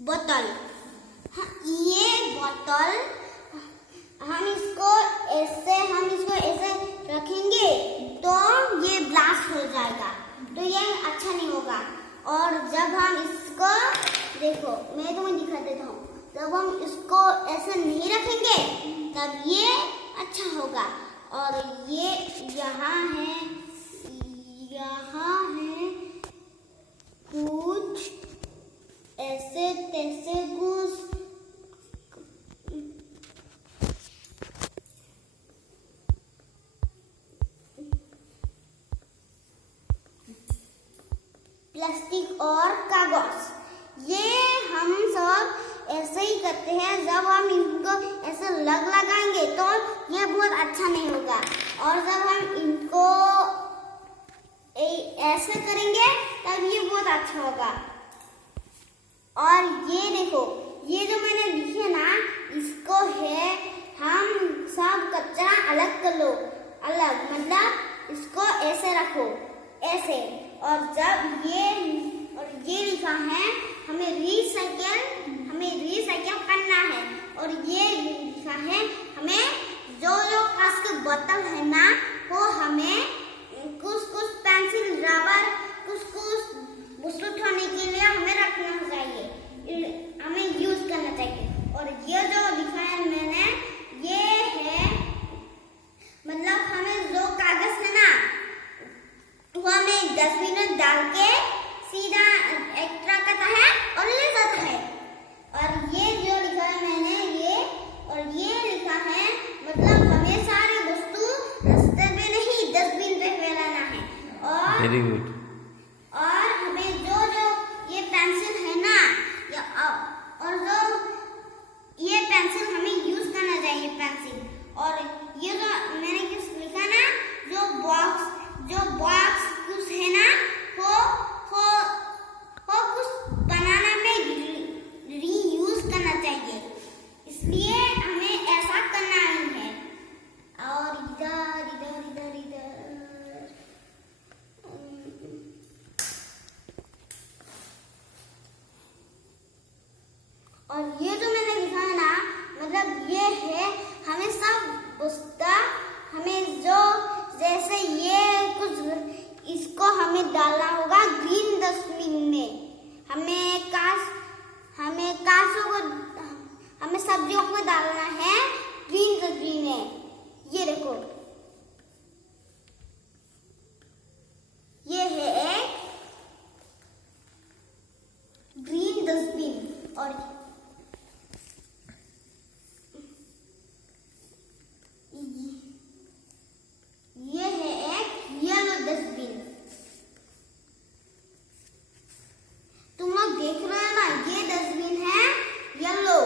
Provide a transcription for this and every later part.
बोतल। ये बोतल हम इसको ऐसे रखेंगे तो ये ब्लास्ट हो जाएगा, तो ये अच्छा नहीं होगा। और जब हम इसको देखो, मैं तुम्हें दिखा देता हूँ, जब हम इसको ऐसे नहीं रखेंगे तब ये अच्छा होगा। और ये यहाँ है कुछ ऐसे तैसे कुछ प्लास्टिक और कागज। ये हम सब ऐसे ही करते हैं, जब हम इनको ऐसे लगाएंगे तो ये बहुत अच्छा नहीं होगा। और जब हम इनको ऐसे करेंगे तब ये बहुत अच्छा होगा। और ये देखो, ये जो मैंने लिखे ना, इसको है हम सब कचरा अलग कर लो, अलग मतलब इसको ऐसे रखो, ऐसे। और जब ये लिखा है हमें रिसाइकिल करना है। और ये लिखा है हमें जो प्लास्टिक बोतल है ना, वो हमें कुछ पेंसिल, रबर, कुछ बुसू उठाने के लिए हमें रखना चाहिए, हमें यूज करना चाहिए। और ये जो लिखा है मैंने, ये है मतलब हमें जो कागज है ना, वो हमें डस्टबिन में डाल के सीधा एक्स्ट्रा करता है और ले जाता है। और ये जो लिखा है मैंने, ये लिखा है मतलब हमें सारे वस्तु रास्ते में नहीं, डस्टबिन पे फैलाना है। और वेरी गुड। और हमें जो ये पेंसिल है ना, और जो ये पेंसिल हमें यूज करना चाहिए, पेंसिल। और ये जो मैंने कुछ लिखा ना, जो बॉक्स कुछ है ना, वो कुछ बनाना में रीयूज करना चाहिए, इसलिए हमें ऐसा करना ही है। और इधर और ये जो मैंने लिखा है ना, मतलब ये है हमें सब पुस्तक, हमें जो जैसे ये कुछ, इसको हमें डालना होगा ग्रीन डस्टबिन में। हमें सब्जियों को डालना है ग्रीन डस्टबिन में। ये देखो, ये है एक ग्रीन डस्टबिन। और ये है एक येलो डस्टबिन। तुम लोग देख रहे हो ना, ये डस्टबिन है येलो।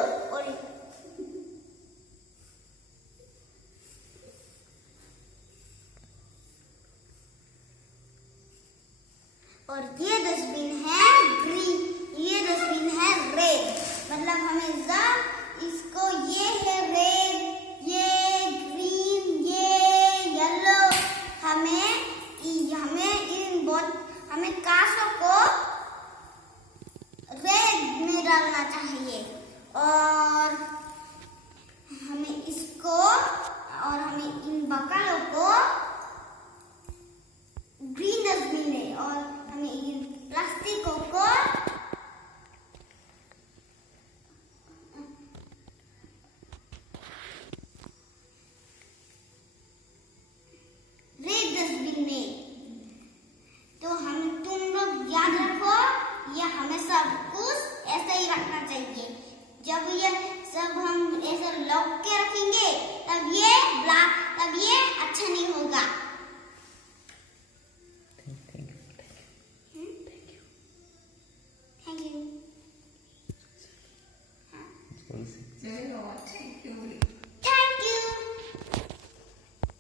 और ये डस्टबिन है ग्रीन, ये डस्टबिन है रेड। मतलब हमें जब इसको, ये है रेड, ये ग्रीन, ये येलो, हमें कांचों को रेड में डालना चाहिए। और हमें इसको, और हमें इन बकालों को ग्रीन डस्टबिन में, और हमें इन प्लास्टिकों को रेड डस्टबिन में। तो तुम लोग याद रखो, ये हमें सब कुछ ऐसे ही रखना चाहिए। जब ये सब हम ऐसे लॉक के रखेंगे तब ये अच्छा नहीं होगा। Thank you.